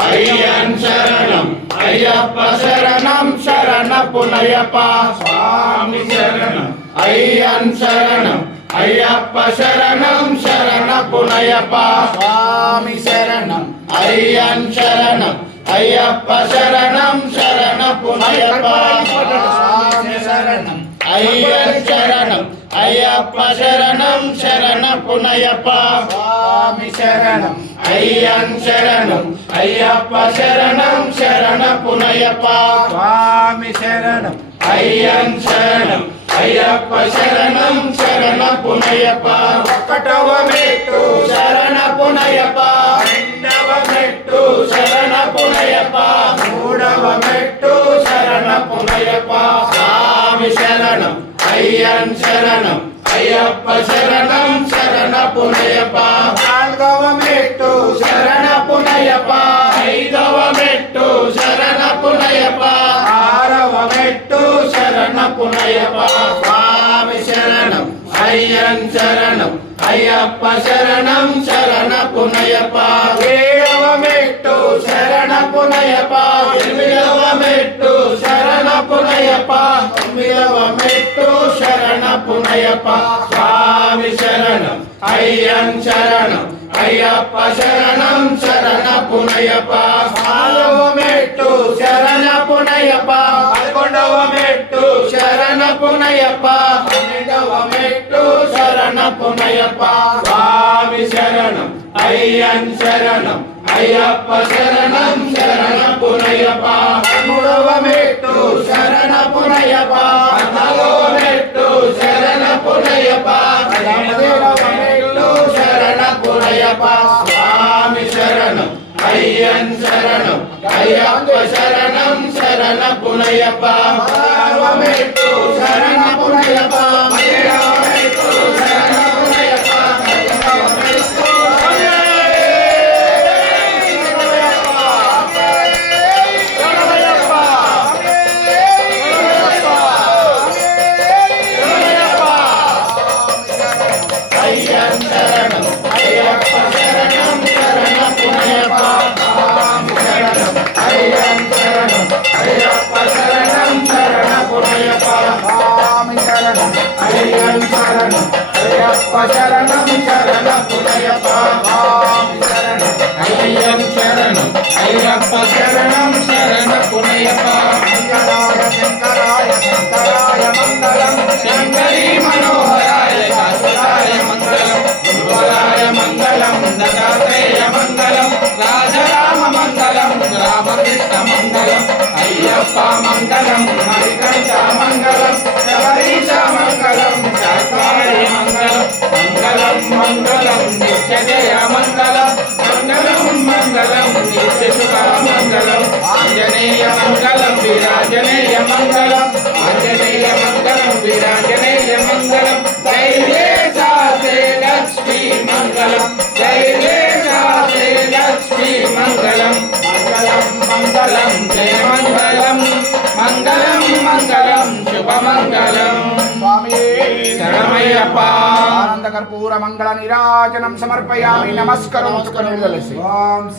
అయ్యన్ శరణం అయ్యప్ప శరణం శరణపునయ్యప్ప స్వామి శరణం అయ్యన్ శరణం అయ్యప్ప శరణం శరణపునయ్యప్ప స్వామి శరణం అయ్యన్ శరణం అయ్యప్ప శరణం శరణపునయ్యప్ప స్వామి శరణం అయ్యన్ శరణం అయ్యప్ప శరణం శరణపునయ్యప్ప స్వామి శరణం అయ్యన్ శరణం అయ్యప్ప శరణం శరణపునయ్యప్ప స్వామి శరణం అయ్యన్ శరణం అయ్యప్ప శరణం శరణపునయ్యప్ప ఒకటవ మెట్టు శరణపునయ్యప్ప రెండవ మెట్టు శరణపునయ్యప్ప మూడవ మెట్టు శరణపునయ్యప్ప స్వామి శరణం అయ్యన్ శరణం అయ్యప్ప శరణం శరణపునయ్యప్ప నాలుగవ మెట్టు శరణపునయ్యప్ప ఐదవ మెట్టు శరణపునయ్యప్ప ఆరవ మెట్టు శరణపునయ్యప్ప స్వామి శరణం అయ్యన్ శరణం అయ్యప్ప శరణం శరణపునయ్యప్ప ఏడవ మెట్టు శరణపునయ్యప్ప ఎనిమిదవ మెట్టు శరణపునయ్యప్ప తొమ్మిదవ మెట్టు శరణపునయ్యప్ప స్వామి శరణం అయ్యన్ శరణం అయ్యప్ప శరణం శరణపునయ్యప్ప నాలుగవ మెట్టు శరణపునయ్యప్ప పదకొండవ మెట్టు శరణపునయ్యప్ప పన్నెండవ మెట్టు శరణపునయ్యప్ప స్వామి శరణం అయ్యన్ శరణం అయ్యప్ప శరణం శరణపునయ్యప్ప మూడవ మెట్టు శరణపునయ్యప్ప నాలుగవ మెట్టు శరణపునయ్యప్ప పదమూడవ మెట్టు శరణపునయ్యప్ప స్వామి శరణం అయ్యన్ శరణం అయ్యప్ప శరణం శరణపునయ్యప్ప ఆరవ మెట్టు శరణపునయ్యప్ప పదిహేడవ మెట్టు శరణపునయ్యప్ప అయ్యన్ శరణం అయ్యప్ప శరణం శరణపునయ్యప్ప స్వామి శరణం అయ్యన్ శరణం అయ్యప్ప శరణం శరణపునయ్యప్ప స్వామి శరణం అయ్యన్ శరణం అయ్యప్ప శరణం శరణపునయ్యప్ప స్వామి శరణం అయ్యన్ శరణం అయ్యప్ప శరణం శరణపునయ్యప్ప మంగళాయ శంకరాయ శంకరాయ మంగళం శంకరీ మనోహరాయ శాశ్వతాయ మంగళం గురువరాయ మంగళం దత్తాత్రేయ మంగళం రాజరామ మంగళం రామకృష్ణ మంగళం అయ్యప్ప మంగళం మణికంఠ మంగళం శబరీశ మంగళం శాస్త్రాయ మంగళం మంగళం మంగళం నిత్యజయ మంగళం మంగళం మంగళం నిత్యశుభ మంగళం ఆంజనేయ మంగళం వీరాంజనేయ మంగళం ఆంజనేయ మంగళం వీరాంజనేయ మంగళం జై శాస్త్రే లక్ష్మీ మంగళం జై శాస్త్రే లక్ష్మీ మంగళం మంగళం మంగళం జయ మంగళం మంగళం మంగళం శుభమంగళం స్వామి శరణమయ్యప్ప ఆనంద కర్పూర మంగళ నీరాజనం సమర్పయామి నమస్కారం